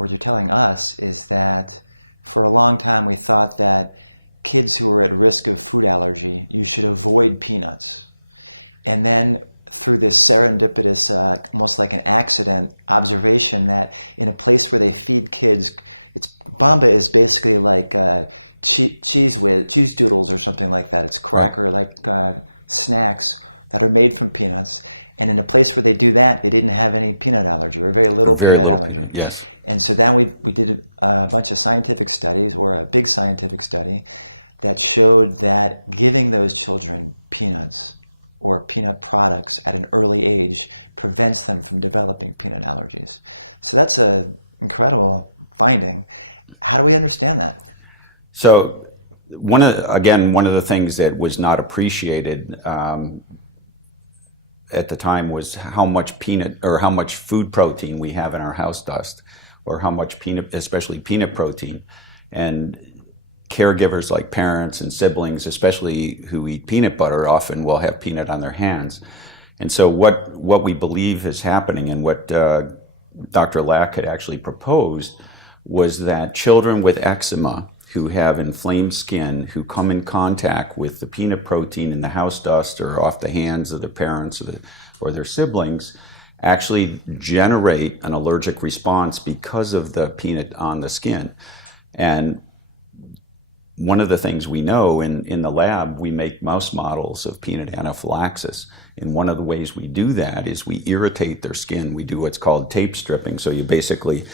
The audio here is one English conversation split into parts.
what you're telling us is that for a long time we thought that kids who were at risk of food allergy, you should avoid peanuts. And then through this serendipitous, almost like an accident, observation that in a place where they feed kids, Bamba is basically like cheese doodles or something like that. It's cracker-like snacks that are made from peanuts. And in a place where they do that, they didn't have any peanut allergy, or very little peanut allergy. Yes. And so then we did a bunch of scientific studies, or a big scientific study, that showed that giving those children peanuts or peanut products at an early age prevents them from developing peanut allergies. So that's an incredible finding. How do we understand that? So one of the things that was not appreciated at the time was how much food protein we have in our house dust, or how much especially peanut protein. And caregivers like parents and siblings, especially who eat peanut butter, often will have peanut on their hands. And so what we believe is happening, and what Dr. Lack had actually proposed, was that children with eczema who have inflamed skin, who come in contact with the peanut protein in the house dust or off the hands of their parents or their siblings, actually generate an allergic response because of the peanut on the skin. And one of the things we know in the lab, we make mouse models of peanut anaphylaxis. And one of the ways we do that is we irritate their skin. We do what's called tape stripping. So you basically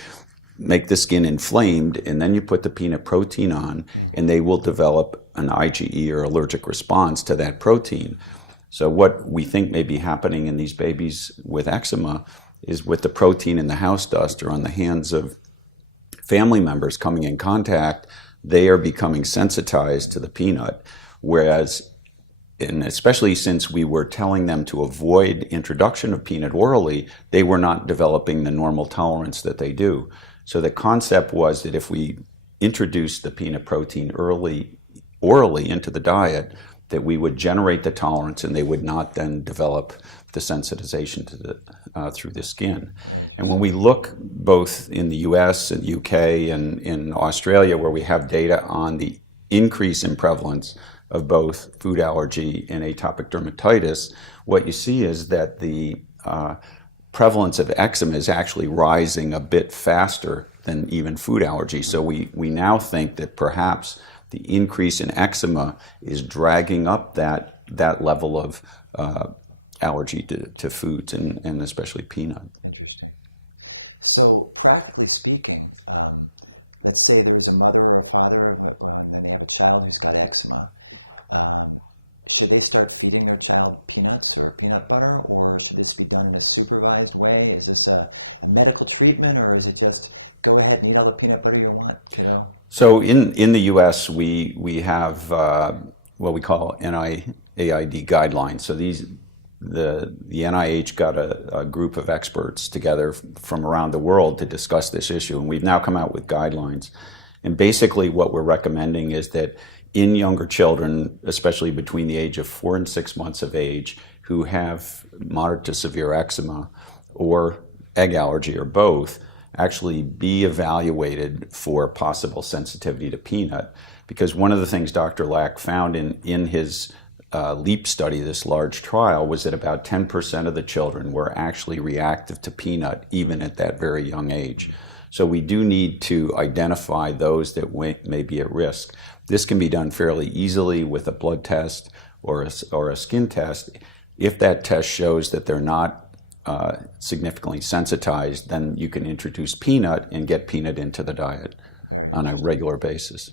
make the skin inflamed, and then you put the peanut protein on, and they will develop an IgE, or allergic response, to that protein. So what we think may be happening in these babies with eczema is, with the protein in the house dust or on the hands of family members coming in contact, they are becoming sensitized to the peanut, whereas, and especially since we were telling them to avoid introduction of peanut orally, they were not developing the normal tolerance that they do. So the concept was that if we introduced the peanut protein orally into the diet, that we would generate the tolerance, and they would not then develop the sensitization to through the skin. And when we look both in the US and UK and in Australia, where we have data on the increase in prevalence of both food allergy and atopic dermatitis, what you see is that the prevalence of eczema is actually rising a bit faster than even food allergy. So we now think that perhaps the increase in eczema is dragging up that level of allergy to foods, and especially peanut. Interesting. So practically speaking, let's say there's a mother or a father, and then they have a child who's got eczema. Should they start feeding their child peanuts or peanut butter, or should this be done in a supervised way? Is this a medical treatment, or is it just go ahead and eat all the peanut butter you want, kiddo? So in the US, we have what we call NIAID guidelines. So the NIH got a group of experts together from around the world to discuss this issue, and we've now come out with guidelines. And basically what we're recommending is that in younger children, especially between the age of 4 and 6 months of age, who have moderate to severe eczema or egg allergy, or both, actually be evaluated for possible sensitivity to peanut. Because one of the things Dr. Lack found in his LEAP study, this large trial, was that about 10% of the children were actually reactive to peanut, even at that very young age. So we do need to identify those that may be at risk. This can be done fairly easily with a blood test or a skin test. If that test shows that they're not significantly sensitized, then you can introduce peanut and get peanut into the diet on a regular basis.